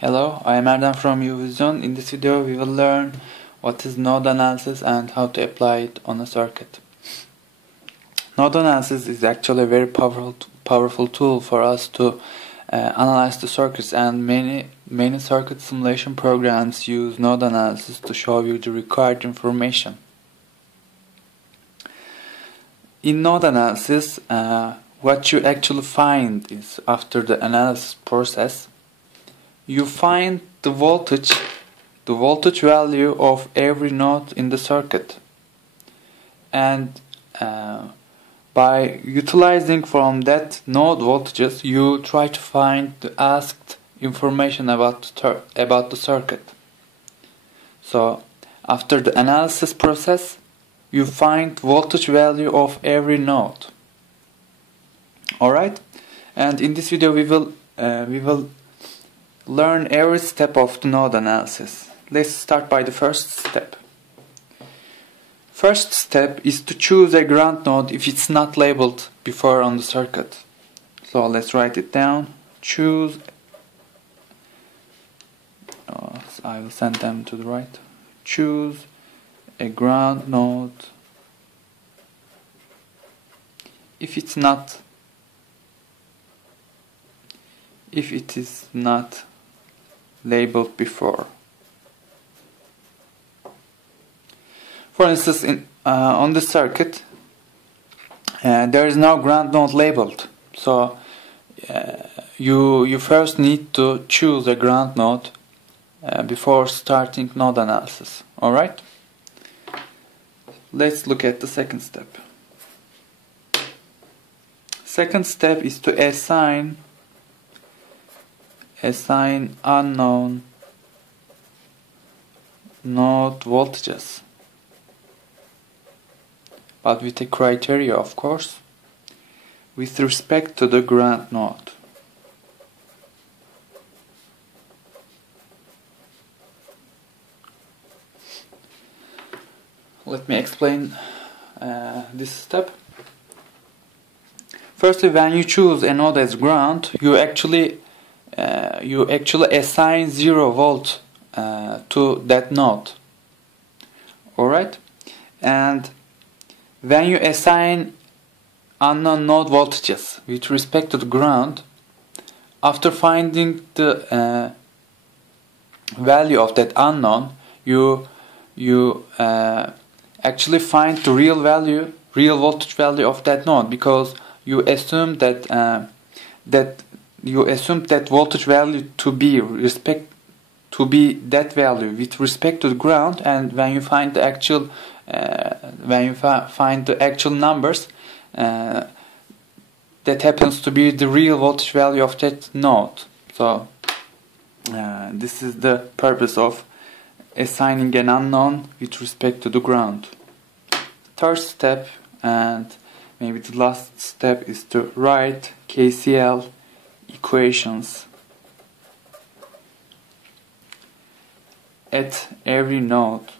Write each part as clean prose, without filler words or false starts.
Hello, I am Erdem from UVision. In this video we will learn what is node analysis and how to apply it on a circuit. Node analysis is actually a very powerful tool for us to analyze the circuits, and many circuit simulation programs use node analysis to show you the required information. In node analysis, what you actually find is, after the analysis process, you find the voltage value of every node in the circuit, and by utilizing from that node voltages, you try to find the asked information about the circuit. So after the analysis process, you find voltage value of every node. Alright, and in this video we will learn every step of the node analysis. Let's start by the first step. First step is to choose a ground node if it's not labeled before on the circuit. So let's write it down. Choose, I will send them to the right. Choose a ground node if it is not labeled before. For instance, on the circuit, there is no ground node labeled, so you first need to choose a ground node before starting node analysis. Alright? Let's look at the second step. Second step is to assign unknown node voltages, but with a criteria, of course, with respect to the ground node. Let me explain this step. Firstly, when you choose a node as ground, you actually assign 0 volt to that node. Alright? And when you assign unknown node voltages with respect to the ground, after finding the value of that unknown, you actually find the real voltage value of that node, because you assume that voltage value to be that value with respect to the ground, and when you find the actual numbers, that happens to be the real voltage value of that node. So this is the purpose of assigning an unknown with respect to the ground. Third step, and maybe the last step, is to write KCL equations at every node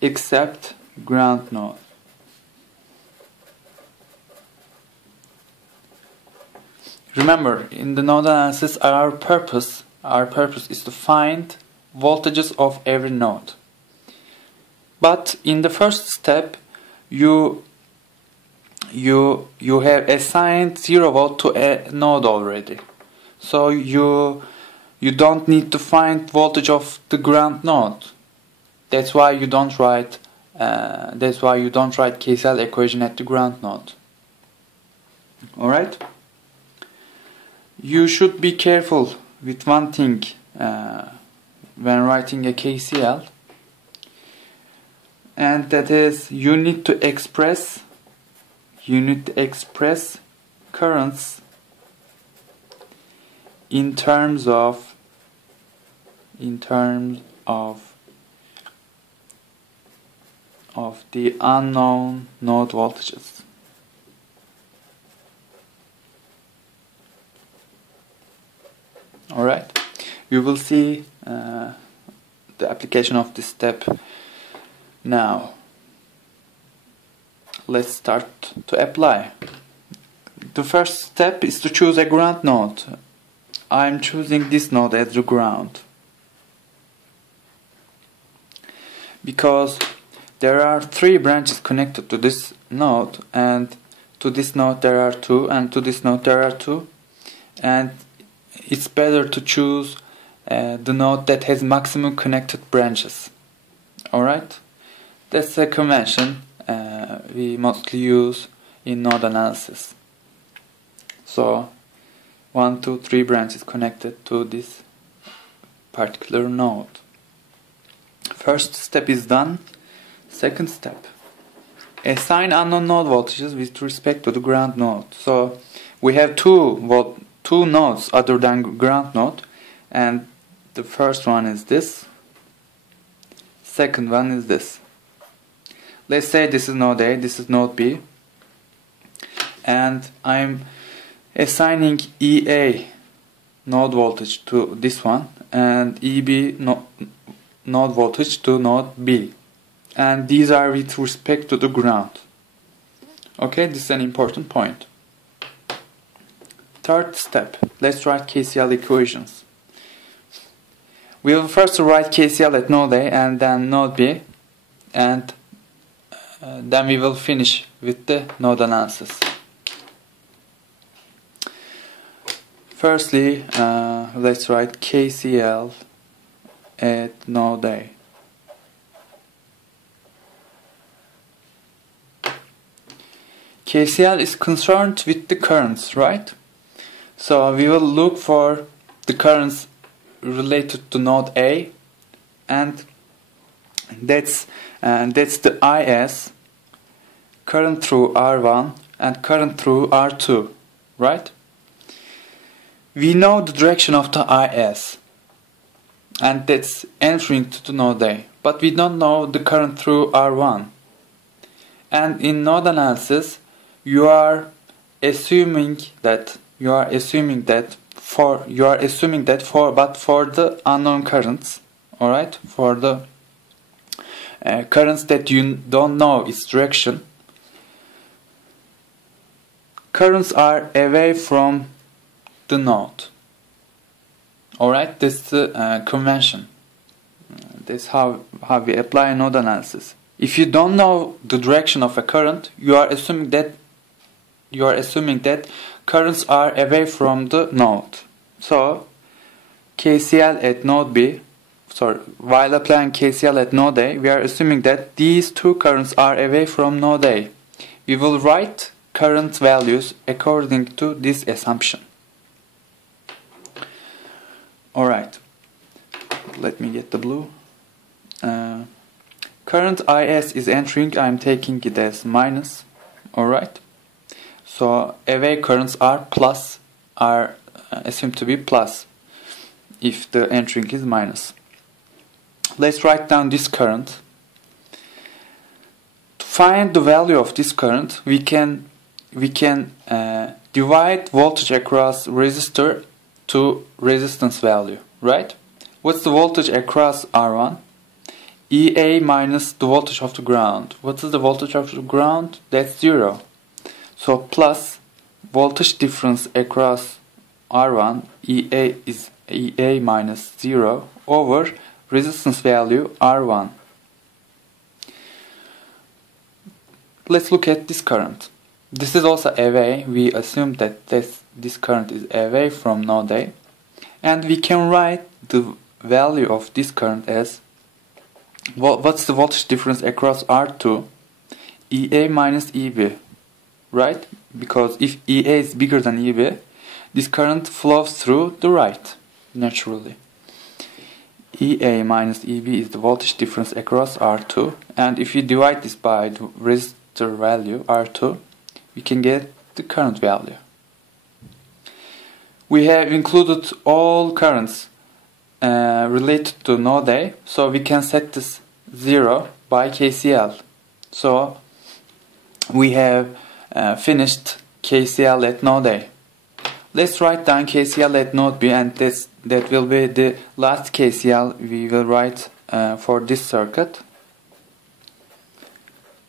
except ground node. Remember, in the node analysis, our purpose is to find voltages of every node. But in the first step, you have assigned 0 volt to a node already, so you don't need to find voltage of the ground node. That's why you don't write KCL equation at the ground node. Alright? You should be careful with one thing when writing a KCL, and that is, you need to express currents in terms of the unknown node voltages. Alright, we will see the application of this step now. Let's start to apply. The first step is to choose a ground node. I'm choosing this node as the ground because there are 3 branches connected to this node, and to this node there are 2, and to this node there are 2, and it's better to choose the node that has maximum connected branches. Alright, that's a convention we mostly use in node analysis. So 1, 2, 3 branches connected to this particular node. First step is done. Second step, assign unknown node voltages with respect to the ground node. So we have two nodes other than ground node, and the first one is this, second one is this. Let's say this is node A, this is node B, and I'm assigning EA node voltage to this one and EB node voltage to node B, and these are with respect to the ground. Okay, this is an important point. Third step, let's write KCL equations. We will first write KCL at node A and then node B, and then we will finish with the node analysis. Firstly, let's write KCL at node A. KCL is concerned with the currents, right? So we will look for the currents related to node A, and that's the IS, current through R1 and current through R2, right? We know the direction of the IS, and that's entering to the node A, but we don't know the current through R1. And in node analysis, you are assuming that for the unknown currents, all right, for the currents that you don't know its direction, currents are away from the node. All right, this is the convention. This is how we apply node analysis. If you don't know the direction of a current, you are assuming that currents are away from the node. So KCL at node B, while applying KCL at node A, we are assuming that these two currents are away from node A. We will write current values according to this assumption. Alright, let me get the blue. Current IS is entering, I'm taking it as minus. Alright. So away currents are assumed to be plus if the entering is minus. Let's write down this current. To find the value of this current, we can divide voltage across resistor to resistance value, right? What's the voltage across R1? EA minus the voltage of the ground. What is the voltage of the ground? That's 0. So plus voltage difference across R1, EA is EA minus 0 over resistance value R1. Let's look at this current. This is also away. We assume that this current is away from node A, and we can write the value of this current as what's the voltage difference across R2? EA minus EB, right? Because if EA is bigger than EB, this current flows through the right, naturally. EA minus EB is the voltage difference across R2, and if you divide this by the resistor value R2, we can get the current value. We have included all currents related to node A, so we can set this 0 by KCL. So we have finished KCL at node A. Let's write down KCL at node B, and that will be the last KCL we will write for this circuit.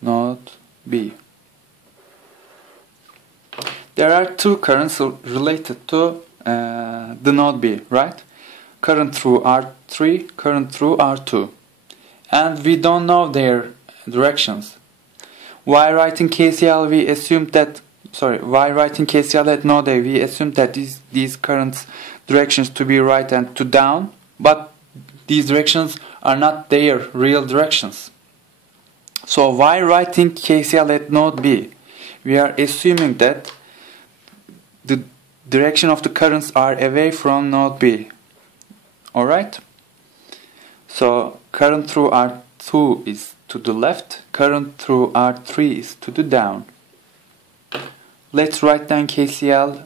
Node B. There are two currents related to the node B, right? Current through R3, current through R2. And we don't know their directions. While writing KCL, we assumed that, while writing KCL at node A, we assumed that these currents directions to be right and to down, but these directions are not their real directions. So while writing KCL at node B, we are assuming that the direction of the currents are away from node B. Alright? So current through R2 is to the left, current through R3 is to the down. Let's write down KCL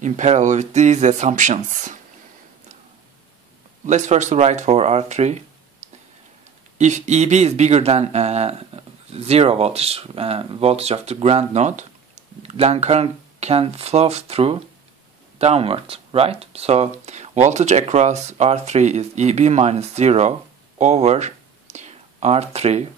in parallel with these assumptions. Let's first write for R3. If EB is bigger than 0 voltage of the ground node, then current can flow through downward, right? So voltage across R3 is EB minus 0 over R3.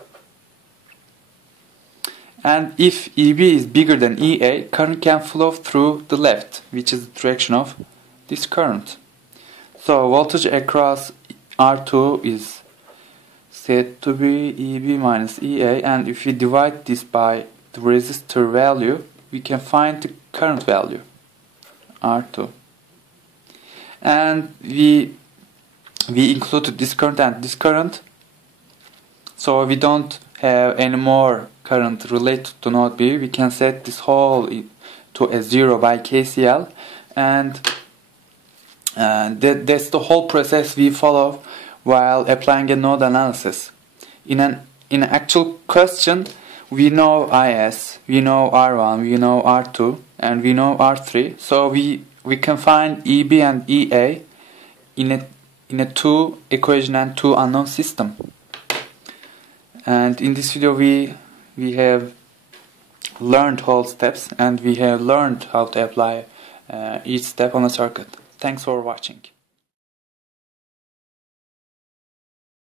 And if EB is bigger than EA, current can flow through the left, which is the direction of this current. So voltage across R2 is said to be EB minus EA, and if we divide this by the resistor value, we can find the current value, R2. And we included this current and this current, so we don't have any more current related to node B. We can set this whole to a 0 by KCL, and that's the whole process we follow while applying a node analysis. In an actual question, we know IS, we know R1, we know R2, and we know R3. So we can find EB and EA in a two equation and two unknown system. And in this video we have learned all steps, and we have learned how to apply each step on a circuit. Thanks for watching.